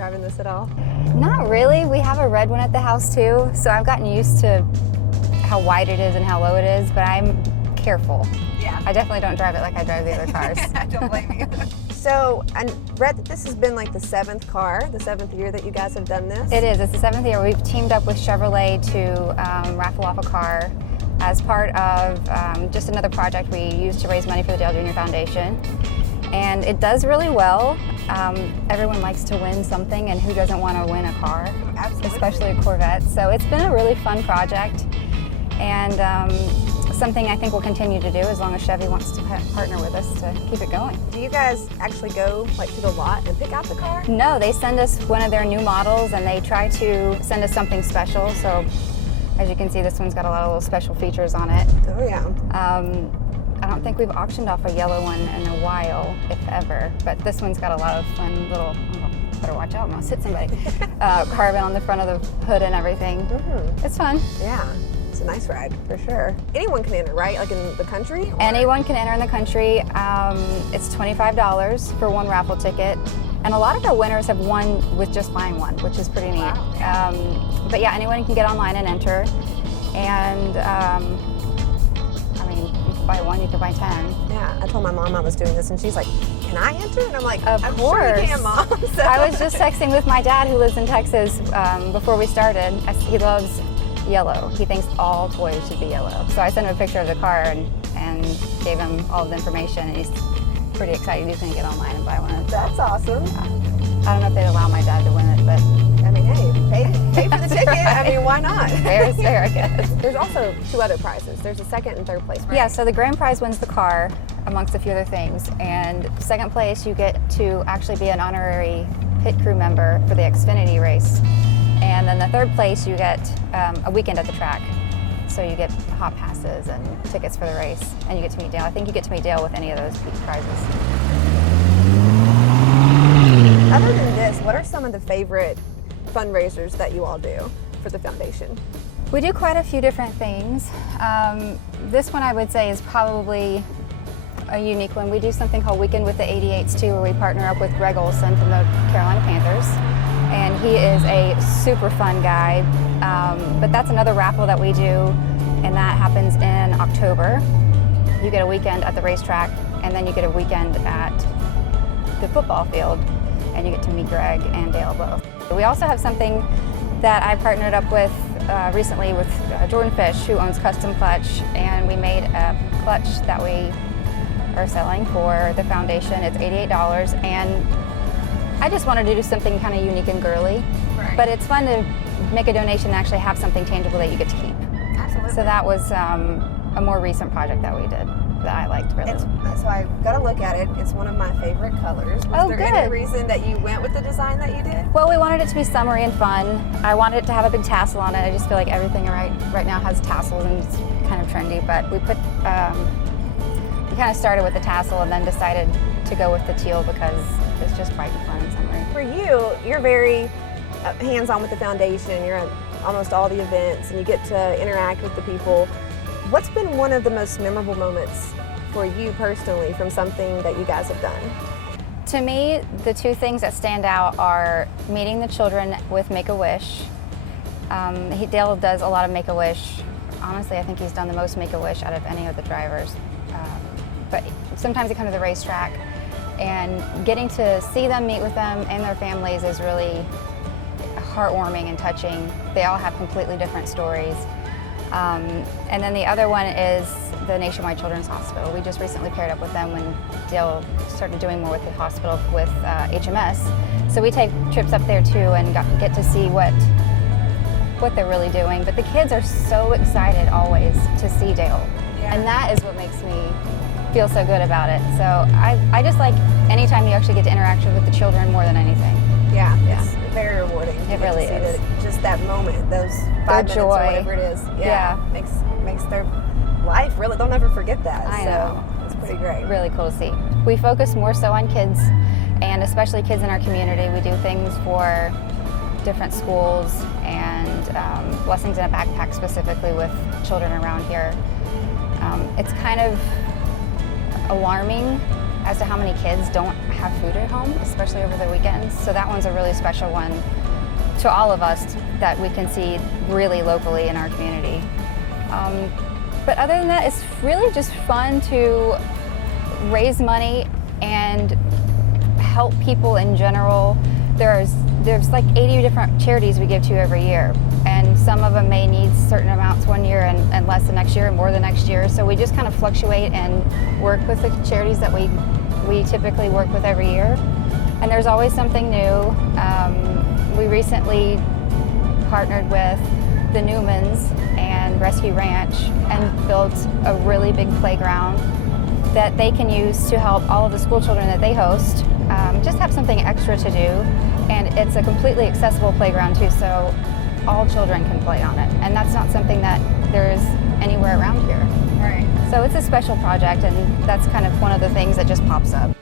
driving this at all? Not really. We have a red one at the house too, so I've gotten used to how wide it is and how low it is, but I'm careful. Yeah. I definitely don't drive it like I drive the other cars. I don't blame you. So I read that this has been like the 7th car, the 7th year that you guys have done this. It is. It's the 7th year. We've teamed up with Chevrolet to raffle off a car as part of just another project we use to raise money for the Dale Jr. Foundation. And it does really well. Everyone likes to win something, and who doesn't want to win a car? Absolutely. Especially a Corvette. So it's been a really fun project, and something I think we'll continue to do as long as Chevy wants to partner with us to keep it going. Do you guys actually go like to the lot and pick out the car? No, they send us one of their new models, and they try to send us something special. So as you can see, this one's got a lot of little special features on it. Oh yeah. I don't think we've auctioned off a yellow one in a while, if ever, but this one's got a lot of fun little, oh, better watch out, I'm gonna hit somebody, carving on the front of the hood and everything. Mm-hmm. It's fun. Yeah, it's a nice ride, for sure. Anyone can enter, right? Like in the country? Or? Anyone can enter in the country. It's $25 for one raffle ticket, and a lot of our winners have won with just buying one, which is pretty neat. Wow. But yeah, anyone can get online and enter, and buy one, you can buy 10. Yeah, I told my mom I was doing this, and she's like, "Can I enter?" And I'm like, Of "I'm course. sure you can, Mom." So. I was just texting with my dad, who lives in Texas, before we started. He loves yellow. He thinks all toys should be yellow. So I sent him a picture of the car and gave him all of the information, and he's pretty excited he's going to get online and buy one. That's awesome. I don't know if they'd allow my dad to win it, but I mean, hey, pay for the ticket. I mean, why not? fair is fair, I guess. There's also 2 other prizes. There's a 2nd and 3rd place, right? Yeah, so the grand prize wins the car, amongst a few other things. And 2nd place, you get to actually be an honorary pit crew member for the Xfinity race. And then the 3rd place, you get a weekend at the track. So you get hot passes and tickets for the race, and you get to meet Dale. I think you get to meet Dale with any of those prizes. Other than this, what are some of the favorite fundraisers that you all do for the foundation? We do quite a few different things. This one I would say is probably a unique one. We do something called Weekend with the 88s too, where we partner up with Greg Olson from the Carolina Panthers. And he is a super fun guy. But that's another raffle that we do, and that happens in October. You get a weekend at the racetrack, and then you get a weekend at the football field, and you get to meet Greg and Dale both. We also have something that I partnered up with recently with Jordan Fish, who owns Custom Clutch, and we made a clutch that we are selling for the foundation. It's $88, and I just wanted to do something kind of unique and girly. Right. But it's fun to make a donation and actually have something tangible that you get to keep. Absolutely. So that was a more recent project that we did that I liked really. So I got to look at it. It's one of my favorite colors. Was Oh, there good. any reason that you went with the design that you did? Well, we wanted it to be summery and fun. I wanted it to have a big tassel on it. I just feel like everything right now has tassels and it's kind of trendy, but we kind of started with the tassel and then decided to go with the teal because it's just bright and fun and summery. For you, you're very hands-on with the foundation. You're at almost all the events and you get to interact with the people. What's been one of the most memorable moments for you personally from something that you guys have done? To me, the 2 things that stand out are meeting the children with Make-A-Wish. Dale does a lot of Make-A-Wish. Honestly, I think he's done the most Make-A-Wish out of any of the drivers. But sometimes they come to the racetrack, and getting to see them, meet with them and their families is really heartwarming and touching. They all have completely different stories. And then the other one is the Nationwide Children's Hospital. We just recently paired up with them when Dale started doing more with the hospital with HMS. So we take trips up there too and get to see what they're really doing. But the kids are so excited always to see Dale. Yeah. And that is what makes me feel so good about it. So I just like anytime you actually get to interact with the children more than anything. Yeah, it's very rewarding. It really to see is. that, just that moment, those 5 minutes joy. or whatever it is. Yeah. Makes their life really, they'll never forget that. I know. So it's pretty great. Really cool to see. We focus more so on kids, and especially kids in our community. We do things for different schools and Blessings in a Backpack specifically with children around here. It's kind of alarming as to how many kids don't have food at home, especially over the weekends. So that one's a really special one to all of us that we can see really locally in our community. But other than that, it's really just fun to raise money and help people in general. There's like 80 different charities we give to every year, and some of them may need certain amounts one year and less the next year and more the next year. So we just kind of fluctuate and work with the charities that we typically work with every year. And there's always something new. We recently partnered with the Newmans and Rescue Ranch and built a really big playground that they can use to help all of the school children that they host just have something extra to do. And it's a completely accessible playground too, so all children can play on it. And that's not something that there is anywhere around here. Right. So it's a special project, and that's kind of one of the things that just pops up.